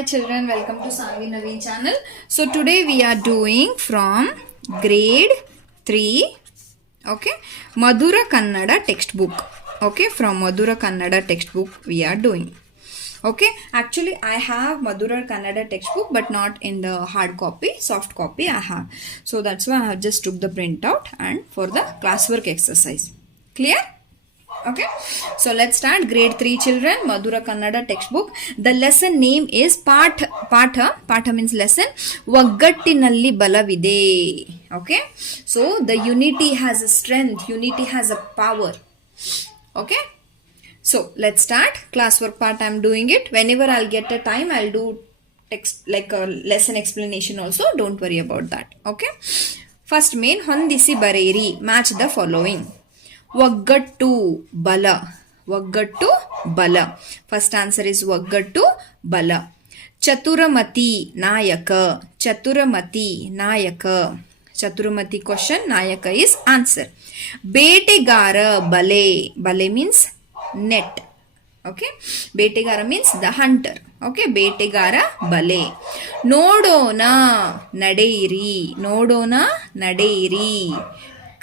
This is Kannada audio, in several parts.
Hi children, welcome to Sangi Naveen channel. So today we are doing from grade 3, okay, Madhura Kannada textbook. Okay, from Madhura Kannada textbook we are doing. Okay, actually I have Madhura Kannada textbook but not in the hard copy, soft copy I have. So that's why I have just took the printout and for the classwork exercise. Clear? Okay, so let's start. Grade 3 children, Madhura Kannada textbook. The lesson name is Patha means lesson. Vaggattinalli balavide. Okay, so the unity has a strength, unity has a power. Okay, so let's start. Classwork part I'm doing it. Whenever I'll get a time, I'll do text like a lesson explanation also. Don't worry about that. Okay, first main Hondisi Bareiri. Match the following. ಒಗ್ಗಟ್ಟು ಬಲ ಒಗ್ಗಟ್ಟು ಬಲ ಫಸ್ಟ್ ಆನ್ಸರ್ ಇಸ್ ಒಗ್ಗಟ್ಟು ಬಲ ಚತುರಮತಿ ನಾಯಕ ಚತುರಮತಿ ನಾಯಕ ಚತುರಮತಿ ಕ್ವಶನ್ ನಾಯಕ ಇಸ್ ಆನ್ಸರ್ ಬೇಟೆಗಾರ ಬಲೆ ಬಲೆ ಮೀನ್ಸ್ ನೆಟ್ ಓಕೆ ಬೇಟೆಗಾರ ಮೀನ್ಸ್ ದ ಹಂಟರ್ ಓಕೆ ಬೇಟೆಗಾರ ಬಲೆ ನೋಡೋಣ ನಡೆಯಿರಿ ನೋಡೋಣ ನಡೆಯಿರಿ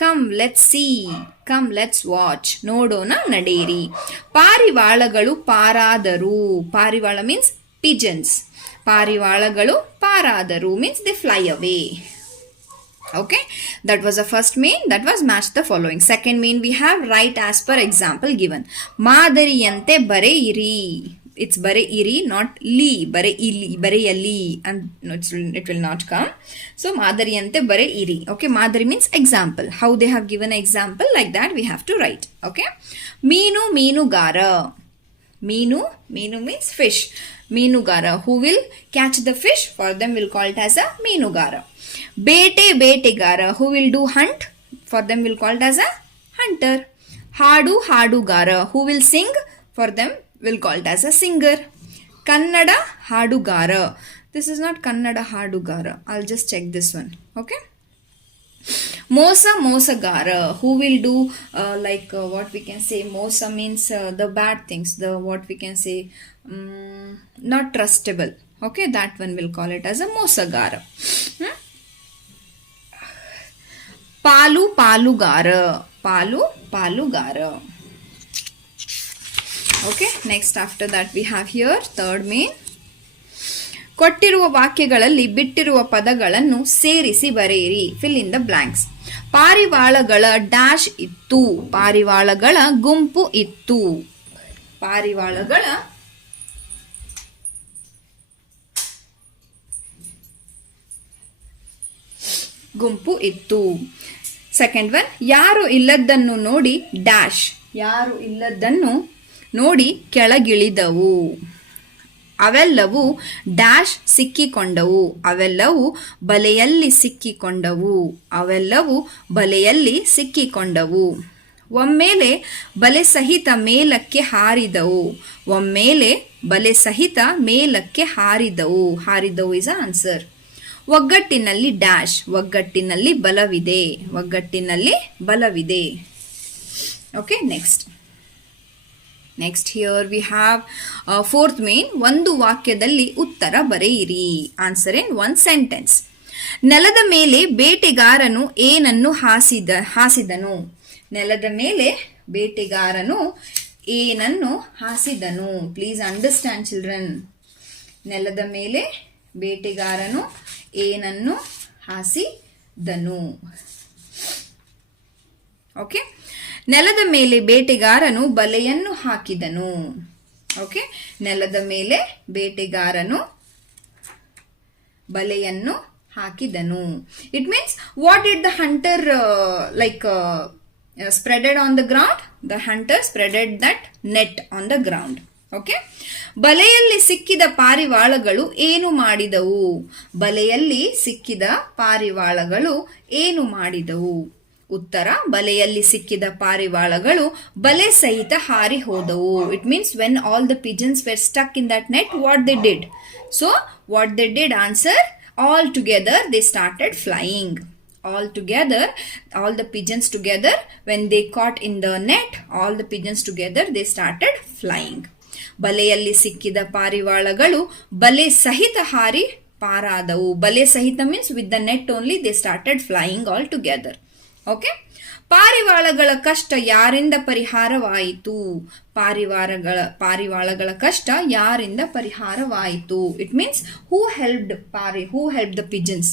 come let's see come let's watch ನೋಡೋಣ ನಡೆಯಿರಿ ಪಾರಿವಾಳಗಳು ಪಾರಾದರು ಪಾರಿವಾಳ ಮೀನ್ಸ್ ಪಿಜನ್ಸ್ ಪಾರಿವಾಳಗಳು ಪಾರಾದರು means they fly away okay that was the first main, that was match the following. Second main we have write as per example given. ಮಾದರಿಯಂತೆ ಬರೆಯಿರಿ, it's ಬರೆಯಿರಿ not li, ಬರೆಯಲಿ and it will not come. So ಮಾದರಿಯಂತೆ ಬರೆಯಿರಿ. Okay, ಮಾದರಿ means example. How they have given an example, like that we have to write. Okay, ಮೀನುಗಾರ meenu means fish. ಮೀನುಗಾರ who will catch the fish, for them will call it as a ಮೀನುಗಾರ. ಬೇಟೆಗಾರ who will do hunt, for them will call it as a hunter. ಹಾಡುಗಾರ who will sing, for them will call it as a singer. Kannada ಹಾಡುಗಾರ, this is not Kannada ಹಾಡುಗಾರ, I'll just check this one. Okay, ಮೋಸಗಾರ who will do what we can say, ಮೋಸ means the bad things, the what we can say not trustable. Okay, that one will call it as a ಮೋಸಗಾರ. ಪಾಲುಗಾರ ಪಾಲುಗಾರ. Okay, next after that we have here third main. ಕೊಟ್ಟಿರುವ ವಾಕ್ಯಗಳಲ್ಲಿ ಬಿಟ್ಟಿರುವ ಪದಗಳನ್ನು ಸೇರಿಸಿ ಬರೆಯಿರಿ, fill in the blanks. ಪಾರಿವಾಳಗಳ ಡ್ಯಾಶ್ ಇತ್ತು, ಪಾರಿವಾಳಗಳ ಗುಂಪು ಇತ್ತು, ಪಾರಿವಾಳಗಳ ಗುಂಪು ಇತ್ತು. ಸೆಕೆಂಡ್ ಒನ್, ಯಾರು ಇಲ್ಲದನ್ನು ನೋಡಿ ಡ್ಯಾಶ್, ಯಾರು ಇಲ್ಲದನ್ನು ನೋಡಿ ಕೆಳಗಿಳಿದವು, ಅವೆಲ್ಲವೂ ಡ್ಯಾಶ್ ಸಿಕ್ಕಿಕೊಂಡವು, ಅವೆಲ್ಲವೂ ಬಲೆಯಲ್ಲಿ ಸಿಕ್ಕಿಕೊಂಡವು, ಅವೆಲ್ಲವೂ ಬಲೆಯಲ್ಲಿ ಸಿಕ್ಕಿಕೊಂಡವು. ಒಮ್ಮೆಲೆ ಬಲೆ ಸಹಿತ ಮೇಲಕ್ಕೆ ಹಾರಿದವು, ಒಮ್ಮೆಲೆ ಬಲೆ ಸಹಿತ ಮೇಲಕ್ಕೆ ಹಾರಿದವು, ಹಾರಿದವು ಇಸ್ ಆನ್ಸರ್. ಒಗ್ಗಟ್ಟಿನಲ್ಲಿ ಡ್ಯಾಶ್, ಒಗ್ಗಟ್ಟಿನಲ್ಲಿ ಬಲವಿದೆ, ಒಗ್ಗಟ್ಟಿನಲ್ಲಿ ಬಲವಿದೆ. Okay, next here we have fourth main. ಒಂದು ವಾಕ್ಯದಲ್ಲಿ ಉತ್ತರ ಬರೆಯಿರಿ, ಆನ್ಸರ್ ಇನ್ ಒನ್ ಸೆಂಟೆನ್ಸ್. ನೆಲದ ಮೇಲೆ ಬೇಟೆಗಾರನು ಏನನ್ನು ಹಾಸಿದನು, ನೆಲದ ಮೇಲೆ ಬೇಟೆಗಾರನು ಏನನ್ನು ಹಾಸಿದನು. Please understand children. ನೆಲದ ಮೇಲೆ ಬೇಟೆಗಾರನು ಏನನ್ನು ಹಾಸಿದನು. ಓಕೆ, ನೆಲದ ಮೇಲೆ ಬೇಟೆಗಾರನು ಬಲೆಯನ್ನು ಹಾಕಿದನು. ಓಕೆ, ನೆಲದ ಮೇಲೆ ಬೇಟೆಗಾರನು ಬಲೆಯನ್ನು ಹಾಕಿದನು. It means what did the hunter spreaded on the ground? The hunter spreaded that net on the ground. Okay, ಬಲೆಯಲ್ಲಿ ಸಿಕ್ಕಿದ ಪಾರಿವಾಳಗಳು ಏನು ಮಾಡಿದವು, ಬಲೆಯಲ್ಲಿ ಸಿಕ್ಕಿದ ಪಾರಿವಾಳಗಳು ಏನು ಮಾಡಿದವು. ಉತ್ತರ, ಬಲೆಯಲ್ಲಿ ಸಿಕ್ಕಿದ ಪಾರಿವಾಳಗಳು ಬಲೆ ಸಹಿತ ಹಾರಿ ಹೋದವು. It means when all the pigeons were stuck in that net, what they did? So what they did, answer, all together they started flying. All together, all the pigeons together, when they caught in the net, all the pigeons together they started flying. ಬಲೆಯಲ್ಲಿ ಸಿಕ್ಕಿದ ಪಾರಿವಾಳಗಳು ಬಲೆ ಸಹಿತ ಹಾರಿ ಪಾರಾದವು. ಬಲೆ ಸಹಿತ means with the net only they started flying all together. Okay, ಪಾರಿವಾಳಗಳ ಕಷ್ಟ ಯಾರಿಂದ ಪರಿಹಾರವಾಯಿತು? ಪಾರಿವಾಳಗಳ ಕಷ್ಟ ಯಾರಿಂದ ಪರಿಹಾರವಾಯಿತು? It means who helped the pigeons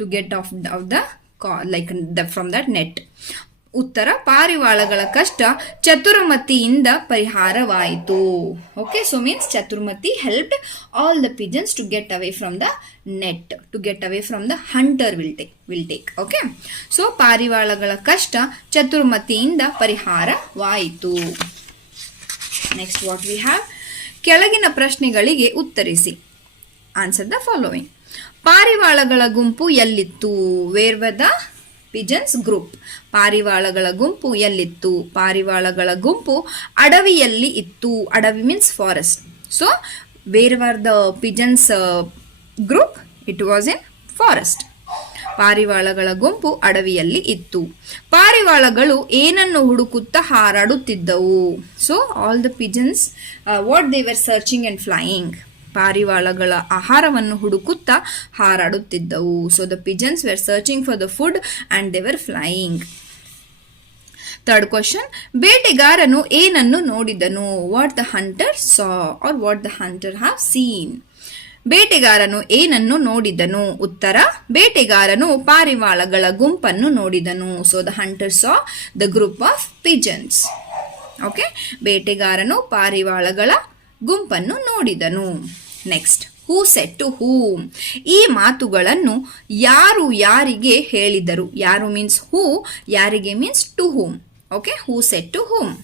to get off the from that net. ಉತ್ತರ, ಪಾರಿವಾಳಗಳ ಕಷ್ಟ ಚತುರ್ಮತಿಯಿಂದ ಪರಿಹಾರವಾಯಿತು. Okay, so means Chaturmati helped all the pigeons to get away from the net, to get away from the hunter will take. Okay, so ಪಾರಿವಾಳಗಳ ಕಷ್ಟ ಚತುರ್ಮತಿಯಿಂದ ಪರಿಹಾರವಾಯಿತು. ನೆಕ್ಸ್ಟ್ ವಾಟ್ ವಿ ಹ್ಯಾವ್, ಕೆಳಗಿನ ಪ್ರಶ್ನೆಗಳಿಗೆ ಉತ್ತರಿಸಿ. Answer the following. ಪಾರಿವಾಳಗಳ ಗುಂಪು ಎಲ್ಲಿತ್ತು? Where were the pigeons group? ಪಾರಿವಾಳಗಳ ಗುಂಪು ಎಲ್ಲಿತ್ತು? ಪಾರಿವಾಳಗಳ ಗುಂಪು ಅಡವಿಯಲ್ಲಿ ಇತ್ತು. ಅಡವಿ means forest. So where were the pigeons group? It was in forest. ಪಾರಿವಾಳಗಳ ಗುಂಪು ಅಡವಿಯಲ್ಲಿ ಇತ್ತು. ಪಾರಿವಾಳಗಳು ಏನನ್ನು ಹುಡುಕುತ್ತಾ ಹಾರಾಡುತ್ತಿದ್ದವು? So all the pigeons what they were searching and flying. ಪಾರಿವಾಳಗಳ ಆಹಾರವನ್ನು ಹುಡುಕುತ್ತಾ ಹಾರಾಡುತ್ತಿದ್ದವು. So the pigeons were searching for the food and they var flying. Third question, ಬೇಟೆಗಾರನು ಏನನ್ನು ನೋಡಿದನು? What the hunter saw are what the hunter have seen. ಬೇಟೆಗಾರನು ಏನನ್ನು ನೋಡಿದನು? ಉತ್ತರ, ಬೇಟೆಗಾರನು ಪಾರಿವಾಳಗಳ ಗುಂಪನ್ನು ನೋಡಿದನು. So the hunter saw the group of pigeons. Okay, ಬೇಟೆಗಾರನು ಪಾರಿವಾಳಗಳ ಗುಂಪನ್ನು ನೋಡಿದನು. Next, who said to whom. ಈ ಮಾತುಗಳನ್ನು ಯಾರು ಯಾರಿಗೆ ಹೇಳಿದರು? ಯಾರು ಮೀನ್ಸ್ ಹೂ, ಯಾರಿಗೆ means to whom. Okay, who said to whom.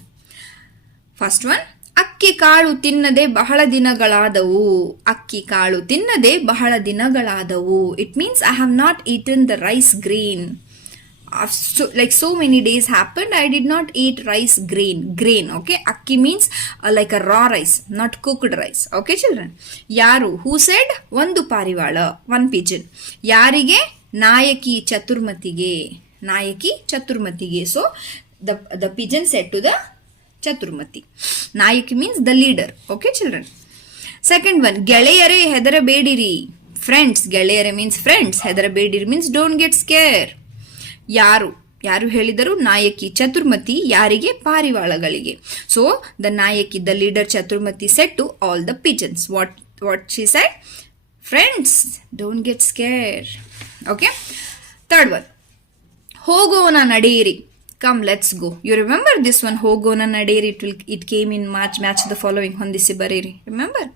First one, ಅಕ್ಕಿ ಕಾಳು ತಿನ್ನದೆ ಬಹಳ ದಿನಗಳಾದವು. ಅಕ್ಕಿ ಕಾಳು ತಿನ್ನದೆ ಬಹಳ ದಿನಗಳಾದವು. It means I have not eaten the rice grain. So many days happened, I did not eat rice grain. Okay, akki means like a raw rice, not cooked rice. Okay children, yaru, who said? Ondu parivala, one pigeon. Yarige? Nayaki chaturmatige. So the pigeon said to the chaturmati. Nayaki means the leader. Okay children. Second one, ಗೆಳೆಯರೇ ಹೆದರಬೇಡಿರಿ. Friends, ಗೆಳೆಯರೇ means friends, ಹೆದರಬೇಡಿರಿ means don't get scared. ಯಾರು ಹೇಳಿದರು? ನಾಯಕಿ ಚತುರ್ಮತಿ. ಯಾರಿಗೆ? ಪಾರಿವಾಳಗಳಿಗೆ. ಸೊ ದ ನಾಯಕಿ, the leader Chaturmati said to all the pigeons. What she said? Friends, don't get scare. Okay, third one, ಹೋಗೋಣ ನಡೆಯಿರಿ. Come let's go. You remember this one, ಹೋಗೋಣ ನಡೆಯಿರಿ. It came in match the following. ಹೊಂದಿಸಿ ಬರೀರಿ. ರಿಮೆಂಬರ್?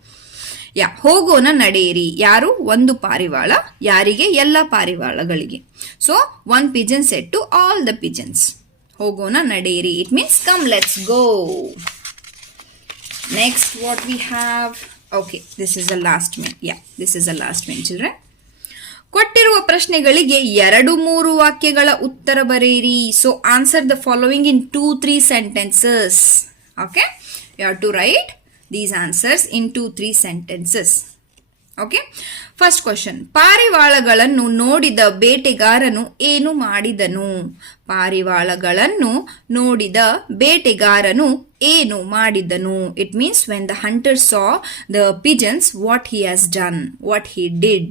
ಹೋಗೋಣ ನಡೆಯಿರಿ. ಯಾರು? ಒಂದು ಪಾರಿವಾಳ. ಯಾರಿಗೆ? ಎಲ್ಲ ಪಾರಿವಾಳಗಳಿಗೆ. So one pigeon said to all the pigeons, ಹೋಗೋಣ ನಡೆಯಿರಿ. It means come let's go. Next what we have. Okay, this is the last main. This is the last main children. ಕೊಟ್ಟಿರುವ ಪ್ರಶ್ನೆಗಳಿಗೆ 2-3 ವಾಕ್ಯಗಳ ಉತ್ತರ ಬರೆಯಿರಿ. So answer the following in 2-3 sentences. Okay, you have to write these answers in 2-3 sentences. Okay, first question, ಪಾರಿವಾಳಗಳನ್ನು ನೋಡಿದ ಬೇಟೆಗಾರನು ಏನು ಮಾಡಿದನು? ಪಾರಿವಾಳಗಳನ್ನು ನೋಡಿದ ಬೇಟೆಗಾರನು ಏನು ಮಾಡಿದನು? It means when the hunter saw the pigeons, what he has done, what he did.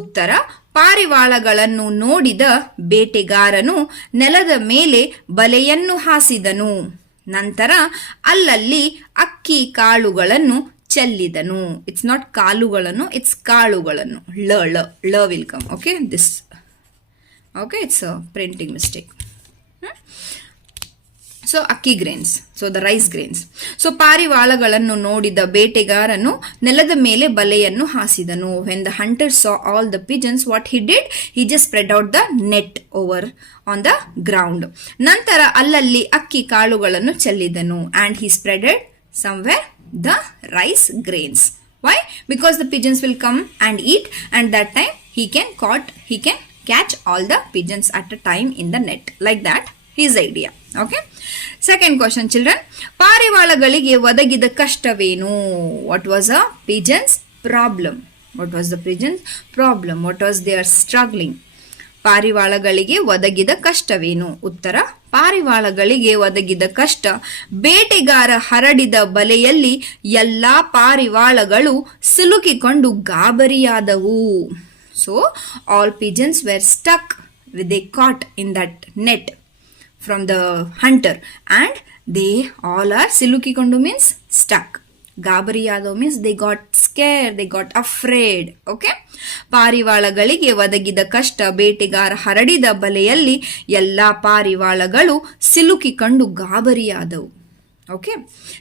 ಉತ್ತರ, ಪಾರಿವಾಳಗಳನ್ನು ನೋಡಿದ ಬೇಟೆಗಾರನು ನೆಲದ ಮೇಲೆ ಬಲೆಯನ್ನು ಹಾಸಿದನು. ನಂತರ ಅಲ್ಲಲ್ಲಿ ಅಕ್ಕಿ ಕಾಳುಗಳನ್ನು ಚೆಲ್ಲಿದನು. ಇಟ್ಸ್ ನಾಟ್ ಕಾಳುಗಳನ್ನು, ಇಟ್ಸ್ ಕಾಳುಗಳನ್ನು. ಳ will come. Okay, this okay, it's a printing mistake. So ಅಕ್ಕಿ grains, so the rice grains. So ಪಾರಿವಾಳಗಳನ್ನು ನೋಡಿದ ಬೇಟೆಗಾರನು ನೆಲದ ಮೇಲೆ ಬಲೆಯನ್ನು ಹಾಸಿದನು. When the hunter saw all the pigeons, what he did? He just spread out the net over on the ground. ನಂತರ ಅಲ್ಲಲ್ಲಿ ಅಕ್ಕಿ ಕಾಳುಗಳನ್ನು ಚೆಲ್ಲಿದನು. And he spreaded somewhere the rice grains. Why? Because the pigeons will come and eat, and that time he can catch all the pigeons at a time in the net. Like that, his idea. Okay. Second question, children. ಪಾರಿವಾಳಗಳಿಗೆ ಒದಗಿದ ಕಷ್ಟವೇನು? What was a pigeon's problem? What was the pigeon's problem? What was their struggling? ಪಾರಿವಾಳಗಳಿಗೆ ಒದಗಿದ ಕಷ್ಟವೇನು? ಉತ್ತರ, ಪಾರಿವಾಳಗಳಿಗೆ ಒದಗಿದ ಕಷ್ಟ, ಬೇಟೆಗಾರ ಹರಡಿದ ಬಲೆಯಲ್ಲಿ ಎಲ್ಲಾ ಪಾರಿವಾಳಗಳು ಸಿಲುಕಿಕೊಂಡು ಗಾಬರಿಯಾದವು. So all pigeons were stuck, they caught in that net from the hunter, and they all are ಸಿಲುಕಿಕೊಂಡು means stuck. ಗಾಬರಿಯಾದವು means they got scared, they got afraid. Okay, ಪಾರಿವಾಳಗಳಿಗೆ ಒದಗಿದ ಕಷ್ಟ, ಬೇಟೆಗಾರ ಹರಡಿದ ಬಲೆಯಲ್ಲಿ ಎಲ್ಲಾ ಪಾರಿವಾಳಗಳು ಸಿಲುಕಿಕೊಂಡು ಗಾಬರಿಯಾದವು. Okay,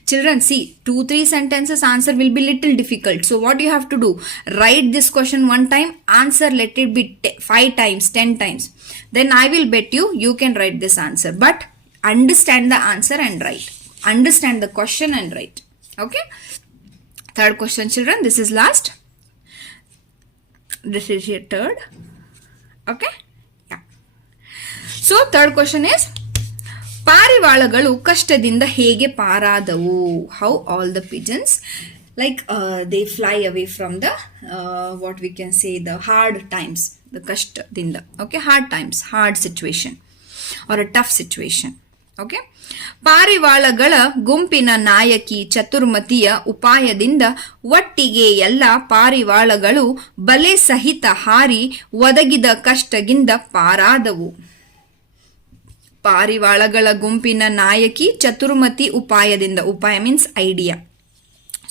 children, see 2-3 sentences answer will be little difficult. So what you have to do, write this question one time, answer let it be 5 times, 10 times. Then I will bet you can write this answer. But understand the answer and write. Understand the question and write. Okay. Third question, children. This is last. This is your third. Okay. Yeah. So third question is, ಪಾರಿವಾಳಗಳು ಕಷ್ಟದಿಂದ ಹೇಗೆ ಪಾರಾದವು? How all the pigeons they fly away from the what we can say the hard times, the ಕಷ್ಟದಿಂದ. Okay, hard times, hard situation or a tough situation. Okay, ಪಾರಿವಾಳಗಳ ಗುಂಪಿನ ನಾಯಕಿ ಚತುರ್ಮತಿಯ ಉಪಾಯದಿಂದ ಒಟ್ಟಿಗೆ ಎಲ್ಲ ಪಾರಿವಾಳಗಳು ಬಲೆ ಸಹಿತ ಹಾರಿ ಒದಗಿದ ಕಷ್ಟದಿಂದ ಪಾರಾದವು. ಪಾರಿವಾಳಗಳ ಗುಂಪಿನ ನಾಯಕಿ ಚತುರ್ಮತಿ ಉಪಾಯದಿಂದ, ಉಪಾಯ ಮೀನ್ಸ್ ಐಡಿಯಾ.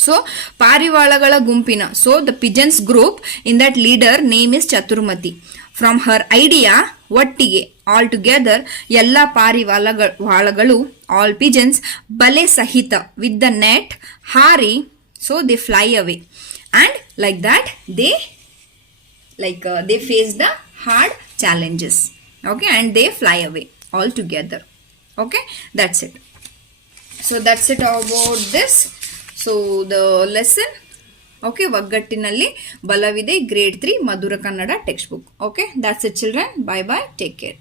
ಸೊ ಪಾರಿವಾಳಗಳ ಗುಂಪಿನ, so the pigeons group, in that leader name is ಚತುರ್ಮತಿ. From her idea, ಒಟ್ಟಿಗೆ ಆಲ್ ಟುಗೆದರ್ ಎಲ್ಲ ಪಾರಿವಾಳಗಳು ಆಲ್ pigeons ಬಲೆ ಸಹಿತ with the net ಹಾರಿ, so they fly away, and like that they face the hard challenges. Okay, and they fly away all together. Okay, that's it. So that's it about this. So the lesson, okay, ಒಗ್ಗಟ್ಟಿನಲ್ಲಿ ಬಲವಿದೆ, grade 3 Madhura Kannada text book. Okay, that's it children. Bye bye, take care.